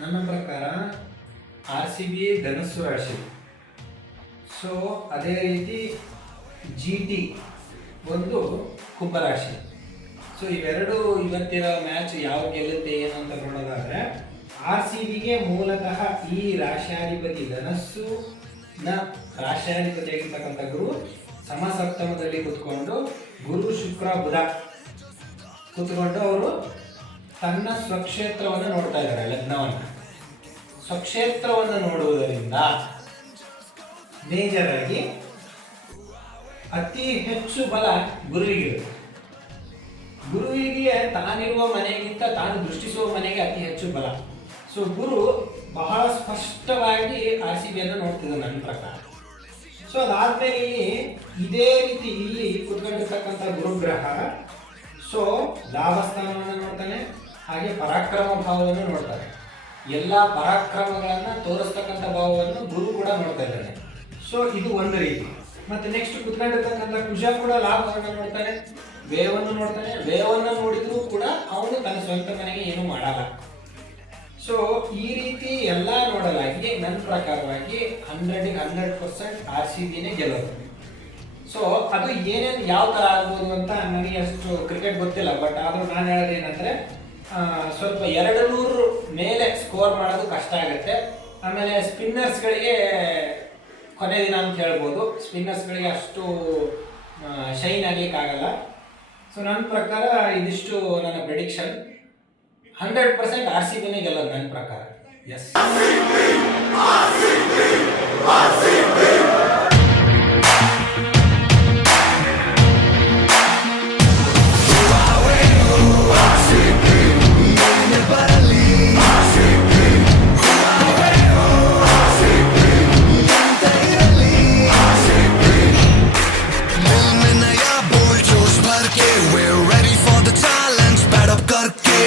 ನನ್ನ ಪ್ರಕಾರ RCB ಧನಸ್ಸು ರಾಶಿ. ಸೊ ಅದೇ ರೀತಿ GT ಒಂದು ಕುಂಭರಾಶಿ. ಸೊ ಇವೆರಡು ಇವತ್ತಿನ ಮ್ಯಾಚ್ ಯಾವ ಗೆಲ್ಲುತ್ತೆ ಏನು ಅಂತ ನೋಡೋದಾದ್ರೆ, RCBಗೆ ಮೂಲತಃ ಈ ರಾಶ್ಯಾಧಿಪತಿ ಧನಸ್ಸು ರಾಶ್ಯಾಧಿಪತಿಯಾಗಿರ್ತಕ್ಕಂಥ ಗುರು ಸಮಸಪ್ತಮದಲ್ಲಿ ಕುತ್ಕೊಂಡು ಗುರು ಶುಕ್ರ ಬುಧ ಕುತ್ಕೊಂಡು ಅವರು ತನ್ನ ಸ್ವಕ್ಷೇತ್ರವನ್ನು ನೋಡ್ತಾ ಇದ್ದಾರೆ, ಲಗ್ನವನ್ನು. ಸ್ವಕ್ಷೇತ್ರವನ್ನು ನೋಡುವುದರಿಂದ ಮೇಜರ್ ಆಗಿ ಅತಿ ಹೆಚ್ಚು ಬಲ ಗುರುವಿಗಿರುತ್ತೆ. ಗುರುವಿಗೆ ತಾನಿರುವ ಮನೆಗಿಂತ ತಾನು ದೃಷ್ಟಿಸುವ ಮನೆಗೆ ಅತಿ ಹೆಚ್ಚು ಬಲ. ಸೊ ಗುರು ಬಹಳ ಸ್ಪಷ್ಟವಾಗಿ RCBಯನ್ನು ನೋಡ್ತಿದ್ದ ನನ್ನ ಪ್ರಕಾರ. ಸೊ ಅದಾದ್ಮೇಲೆ ಇದೇ ರೀತಿ ಇಲ್ಲಿ ಕುತ್ಕೊಂಡಿರ್ತಕ್ಕಂಥ ಗುರುಗ್ರಹ ಸೊ ಲಾಭಸ್ಥಾನವನ್ನು ನೋಡ್ತಾನೆ, ಹಾಗೆ ಪರಾಕ್ರಮ ಭಾವವನ್ನು ನೋಡ್ತಾನೆ. ಎಲ್ಲ ಪರಾಕ್ರಮಗಳನ್ನ ತೋರಿಸ್ತಕ್ಕಂಥ ಭಾವವನ್ನು ಗುರು ಕೂಡ ನೋಡ್ತಾ ಇದ್ದಾನೆ. ಸೊ ಇದು ಒಂದು ರೀತಿ. ಮತ್ತೆ ನೆಕ್ಸ್ಟ್ ಕುತ್ಕೊಂಡಿರ್ತಕ್ಕಂಥ ಕುಜ ಕೂಡ ಲಾಭವನ್ನು ನೋಡ್ತಾನೆ, ವ್ಯಯವನ್ನು ನೋಡ್ತಾನೆ. ವ್ಯಯವನ್ನು ನೋಡಿದ್ರು ಕೂಡ ಅವನು ತನ್ನ ಸ್ವಂತ ಮನೆಗೆ ಏನು ಮಾಡಲ್ಲ. ಸೊ ಈ ರೀತಿ ಎಲ್ಲ ನೋಡಲಾಗಿ ನನ್ನ ಪ್ರಕಾರವಾಗಿ 100% RCBನೇ ಗೆಲ್ಲೋದು. ಸೊ ಅದು ಏನೇನು ಯಾವ ಥರ ಆಗ್ಬೋದು ಅಂತ ನನಗೆ ಅಷ್ಟು ಕ್ರಿಕೆಟ್ ಗೊತ್ತಿಲ್ಲ. ಬಟ್ ಆದರೂ ನಾನು ಹೇಳೋದೇನೆಂದರೆ, ಸ್ವಲ್ಪ 200 ಮೇಲೆ ಸ್ಕೋರ್ ಮಾಡೋದು ಕಷ್ಟ ಆಗುತ್ತೆ. ಆಮೇಲೆ ಸ್ಪಿನ್ನರ್ಸ್ಗಳಿಗೆ ಕೊನೆ ದಿನ ಅಂತ ಹೇಳ್ಬೋದು. ಸ್ಪಿನ್ನರ್ಸ್ಗಳಿಗೆ ಅಷ್ಟು ಶೈನ್ ಆಗಲಿಕ್ಕಾಗಲ್ಲ. ಸೊ ನನ್ನ ಪ್ರಕಾರ ಇದಿಷ್ಟು ನನ್ನ ಪ್ರೆಡಿಕ್ಷನ್. 100% RCBನೇ ಗೆಲ್ಲೋದು ನನ್ನ ಪ್ರಕಾರ. S. We're ready for the challenge, pad up karke